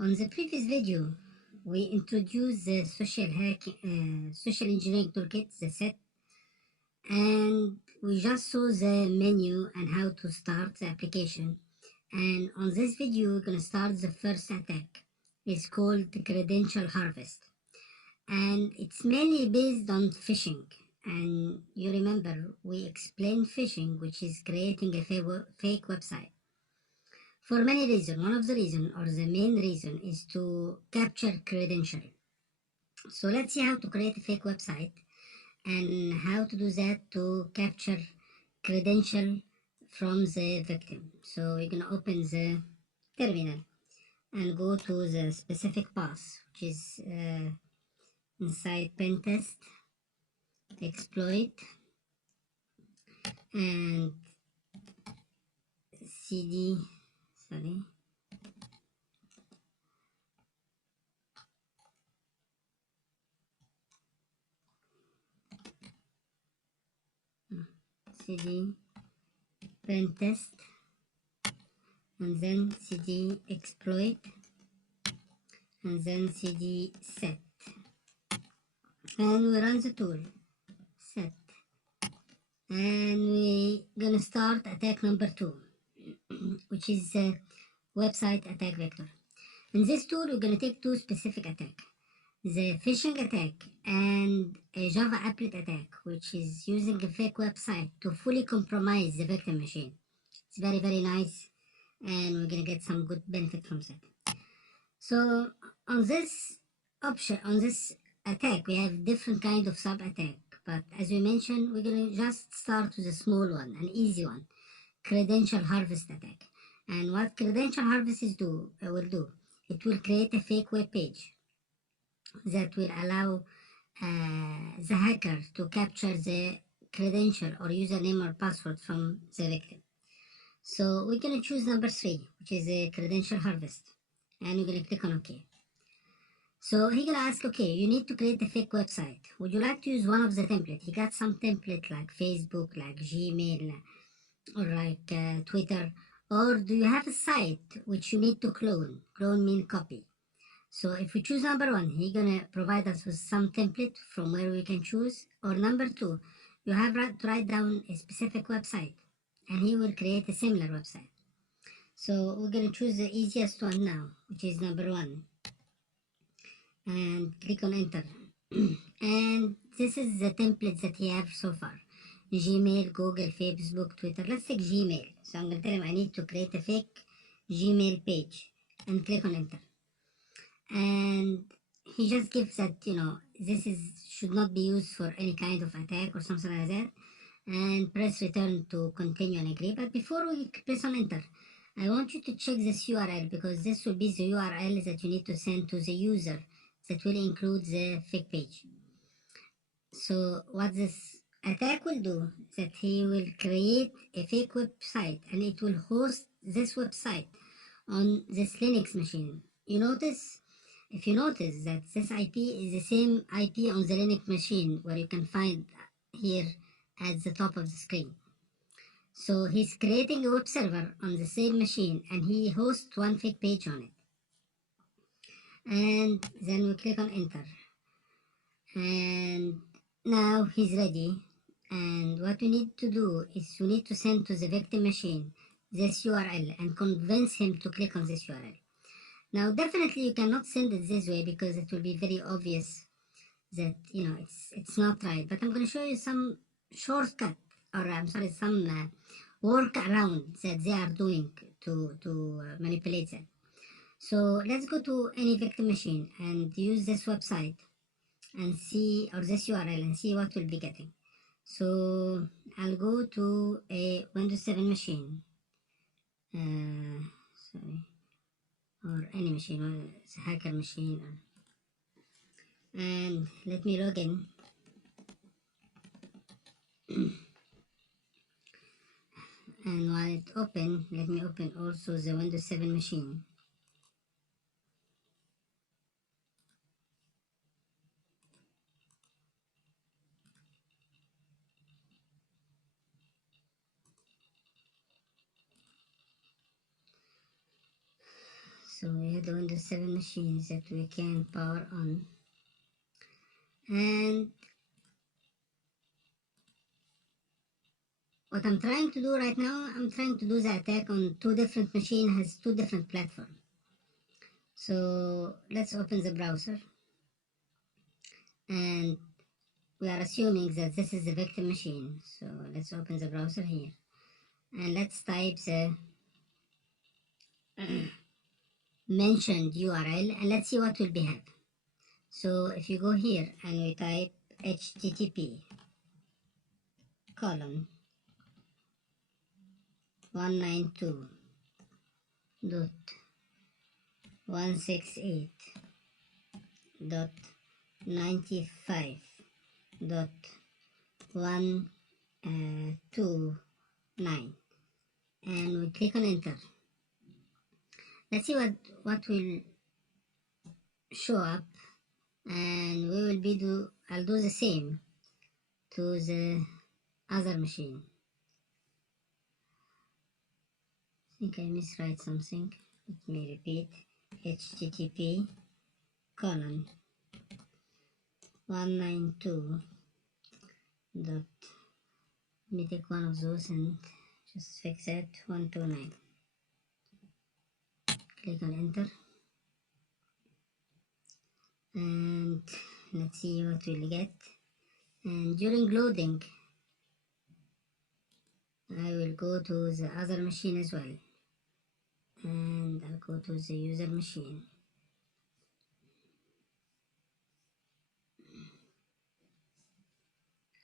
On the previous video, we introduced the social engineering toolkit, the set, and we just saw the menu and how to start the application. And on this video, we're gonna start the first attack. It's called the credential harvest, and it's mainly based on phishing. And you remember we explained phishing, which is creating a fake website. For many reasons, one of the reasons or the main reason is to capture credential. So let's see how to create a fake website and how to do that to capture credential from the victim. So we're gonna open the terminal and go to the specific path, which is inside pentest, exploit, and cd, sorry, cd pentest, and then cd exploit, and then cd set, and we run the tool set, and we gonna start attack number 2, which is the website attack vector. In this tool, we're gonna take two specific attacks: the phishing attack and a Java applet attack, which is using a fake website to fully compromise the victim machine. It's very nice, and we're gonna get some good benefit from that. So on this attack, we have different kind of sub attack, but as we mentioned, we're gonna just start with a small one, an easy one: credential harvest attack. And what credential harvest will do, it will create a fake web page that will allow the hacker to capture the credential or username or password from the victim. So we're gonna choose number 3, which is a credential harvest, and we're gonna click on OK. So he's gonna ask, okay, you need to create a fake website. Would you like to use one of the templates? He got some template like Facebook, like Gmail, or like Twitter, or do you have a site which you need to clone? Clone means copy. So if we choose number 1, he's gonna provide us with some template from where we can choose. Or number 2, you have to write down a specific website, and he will create a similar website. So we're gonna choose the easiest one now, which is number 1, and click on enter. And this is the template that he have so far: Gmail, Google, Facebook, Twitter. Let's take Gmail. So I'm gonna tell him I need to create a fake Gmail page, and click on enter. And he just gives that, this should not be used for any kind of attack or something like that, and press return to continue and agree. But before we press on enter, I want you to check this URL, because this will be the URL that you need to send to the user that will include the fake page. So what this attack will do is that he will create a fake website, and it will host this website on this Linux machine. If you notice that this IP is the same IP on the Linux machine, where you can find here at the top of the screen. So he's creating a web server on the same machine, and he hosts one fake page on it. And then we click on enter, and now he's ready. And what we need to do is we need to send to the victim machine this URL and convince him to click on this URL. Now definitely you cannot send it this way, because it will be very obvious that it's not right. But I'm going to show you some shortcut, or I'm sorry, some workaround that they are doing to manipulate that. So let's go to any victim machine and use this website and see, or this URL, and see what we'll be getting. So I'll go to a Windows 7 machine, sorry, or any machine, or it's a hacker machine, and let me log in. And while it open, let me open also the Windows 7 machine. So we have the Windows 7 machines that we can power on, and what I'm trying to do right now, I'm trying to do the attack on two different machines, has two different platforms. So let's open the browser, and we are assuming that this is the victim machine. So let's open the browser here, and let's type the mentioned URL, and let's see what will be have. So if you go here and we type http colon 192.168.95.129, and we click on enter. Let's see what will show up, and we will I'll do the same to the other machine. I think I miswrite something. Let me repeat. http colon 192 dot, let me take one of those and just fix it, 129. Click on enter, and let's see what we'll get. And during loading I will go to the other machine as well, and I'll go to the user machine,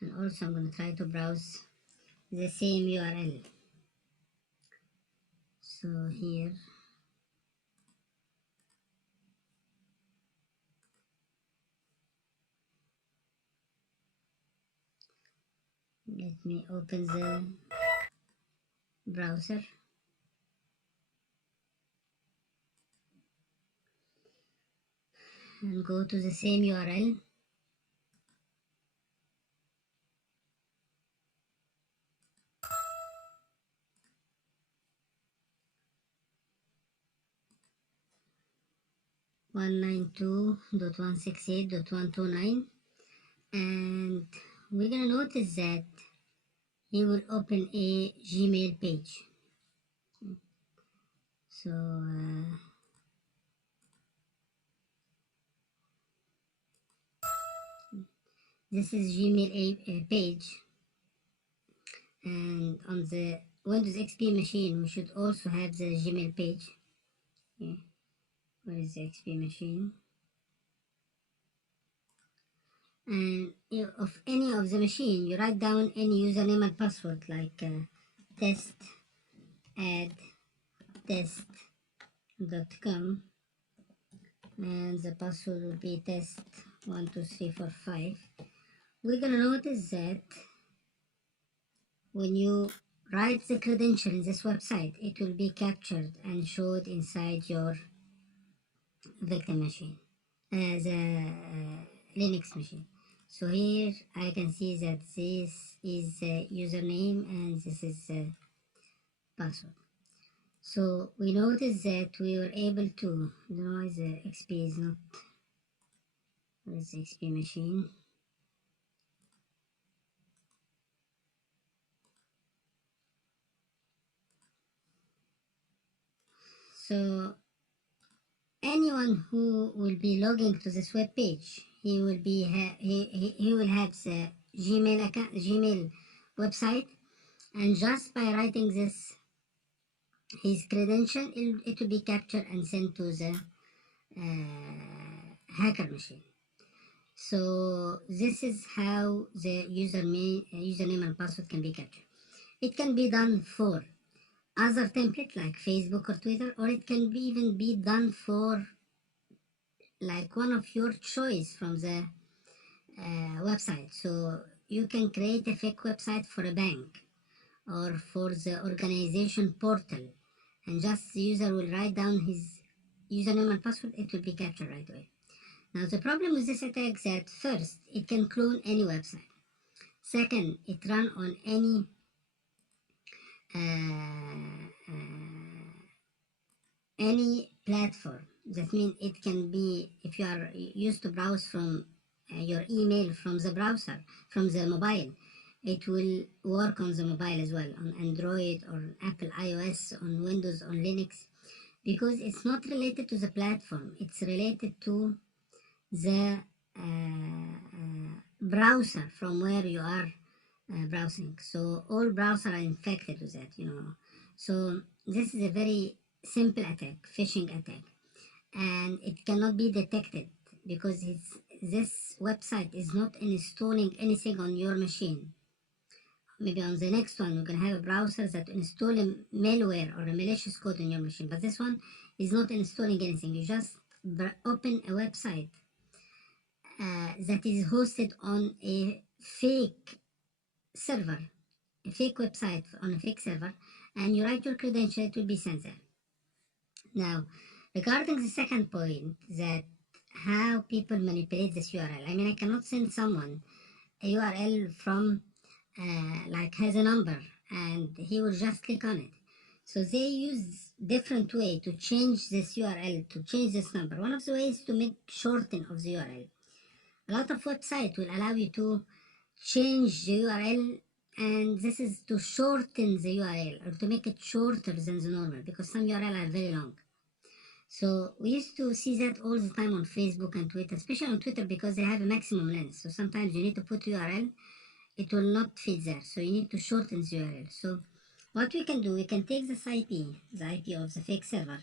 and also I'm going to try to browse the same URL. So here let me open the browser, and go to the same URL, one nine two dot 168.129, and we're gonna notice that he will open a Gmail page. So this is Gmail page, and on the Windows XP machine we should also have the Gmail page. Okay. Where is the XP machine? And of any of the machine, you write down any username and password, like test add test.com, and the password will be test12345. We're gonna notice that when you write the credential in this website, it will be captured and showed inside your victim machine, the Linux machine. So here I can see that this is the username and this is the password. So we notice that we were able to, I don't know why the XP is not, what is the XP machine? So anyone who will be logging to this web page, he will be he will have the Gmail account, Gmail website, and just by writing this his credential, it will be captured and sent to the hacker machine. So this is how the username and password can be captured. It can be done for other template like Facebook or Twitter, or it can even be done for like one of your choice from the website. So you can create a fake website for a bank or for the organization portal, and just the user will write down his username and password, it will be captured right away. Now the problem with this attack is that first, it can clone any website. Second, it run on any any platform. That means it can be, if you are used to browse from your email from the browser, from the mobile, it will work on the mobile as well, on Android or Apple iOS, on Windows, on Linux, because it's not related to the platform, it's related to the browser from where you are browsing. So all browsers are infected with that, you know. So this is a very simple attack, phishing attack, and it cannot be detected because this website is not installing anything on your machine. Maybe on the next one, you can have a browser that install a malware or a malicious code on your machine, but this one is not installing anything. You just open a website that is hosted on a fake server, a fake website on a fake server, and you write your credential, it will be sent there. Now, regarding the second point, that how people manipulate this URL. I mean, I cannot send someone a URL from like has a number and he will just click on it. So they use different way to change this URL, to change this number. One of the ways to make shorten of the URL. A lot of websites will allow you to change the URL, and this is to shorten the URL or to make it shorter than the normal, because some URL are very long. So we used to see that all the time on Facebook and Twitter, especially on Twitter because they have a maximum length. So sometimes you need to put URL, it will not fit there. So you need to shorten the URL. So what we can do, we can take this IP, the IP of the fake server,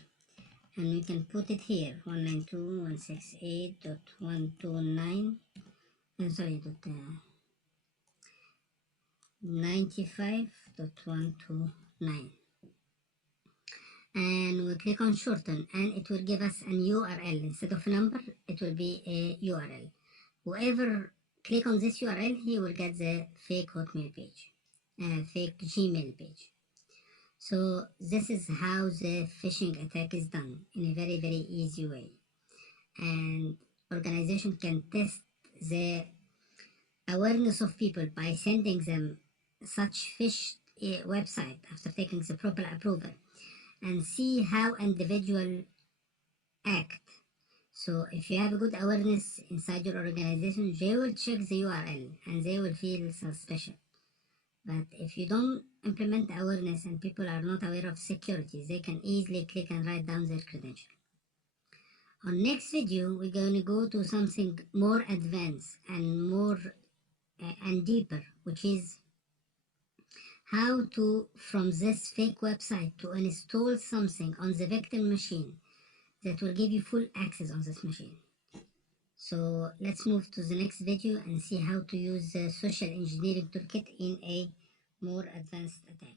and we can put it here, 192.168.129, sorry, 95.129, and we click on shorten, and it will give us an URL. Instead of a number, it will be a URL. Whoever click on this URL, he will get the fake Hotmail page, fake Gmail page. So this is how the phishing attack is done in a very, very easy way. And organization can test the awareness of people by sending them such phish website after taking the proper approval, and see how individual act. So if you have a good awareness inside your organization, they will check the URL and they will feel suspicious. But if you don't implement awareness and people are not aware of security, they can easily click and write down their credential. On next video, we're going to go to something more advanced and more and deeper, which is how to, from this fake website, to install something on the victim machine that will give you full access on this machine. So let's move to the next video and see how to use the social engineering toolkit in a more advanced attack.